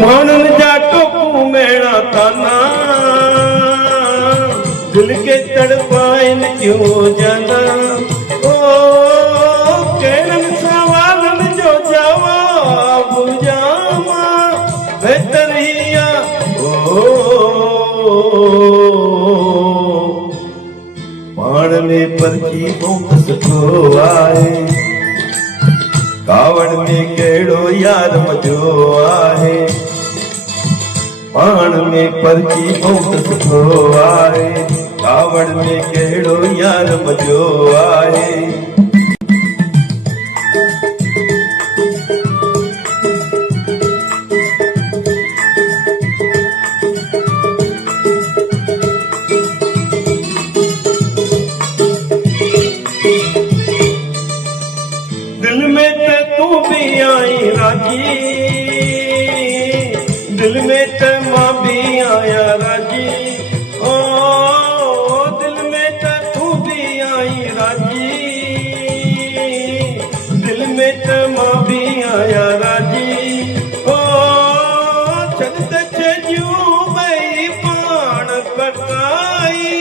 मानन जाटो को मेरा ताना दिल के तड़पाइन क्यों जाना ओ केरन सवालन जो जवाब जामा बेहतरिया ओ पाण में परची बहुत सुठो आहे कावड़ में केड़ो यार मजो आहे पाण में परची बहुत सुठो आहे कावड़ में केड़ो यार मजो आहे दिल में ते तू भी आई राजी दिल में ते मां भी आया राजी ओ दिल में ते तू भी आई राजी दिल में ते मां भी आया राजी ओ छत छजू भई पाण कटाई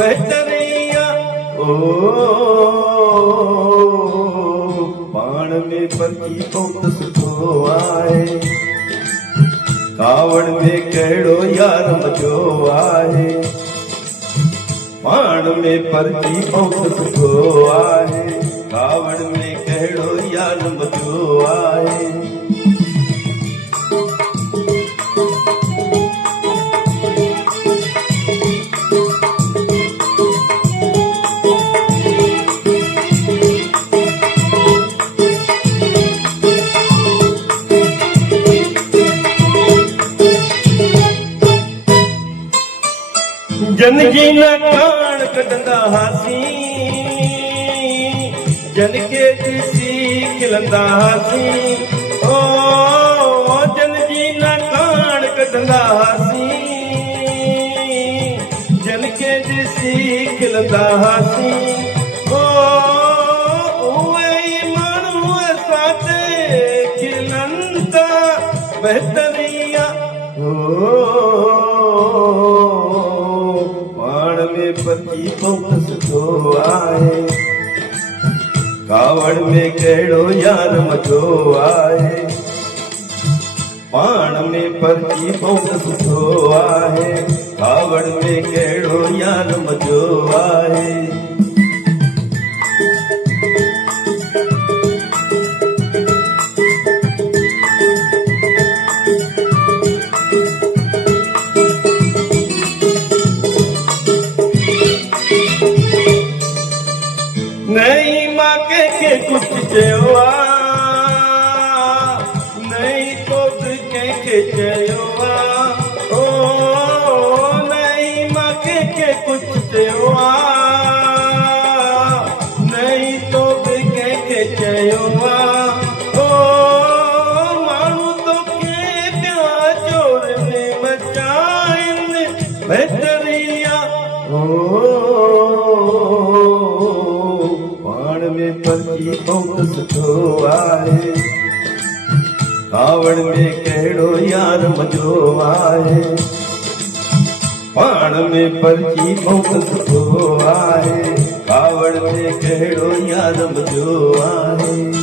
बेहतरिया ओ पाण में परची बहुत सुठो आहे कावड़ में केड़ो यार मजो आहे पाण में परची बहुत सुठो आहे कावड़ में केड़ो यार मजो आहे जन जी न कान कढंदा हासी जन के ॾिसी खिलंदा हासी ओ जन जी न कान कढंदा हासी जन के ॾिसी खिलंदा हासी ओ उहे ई माण्हू असां ते खिलंदा बेहतरिया परची बहुत सुठो आहे कावड़ में केड़ो यार मजो आहे पाण में परची बहुत सुठो आहे कावड़ में केड़ो यार मजो आहे नहीं माँ के कुछ चयोआ नहीं तो के चयोआ ओ नहीं माँ के कुछ चयोआ नहीं तो के चयोआ ओ मानू तो के प्या चोर ने मचाइन बेहतरिया में परची बहुत सुठो आहे कावड़ में केड़ो यार मजो आहे पाण में परची बहुत सुठो आहे कावड़ में केड़ो यार मजो आहे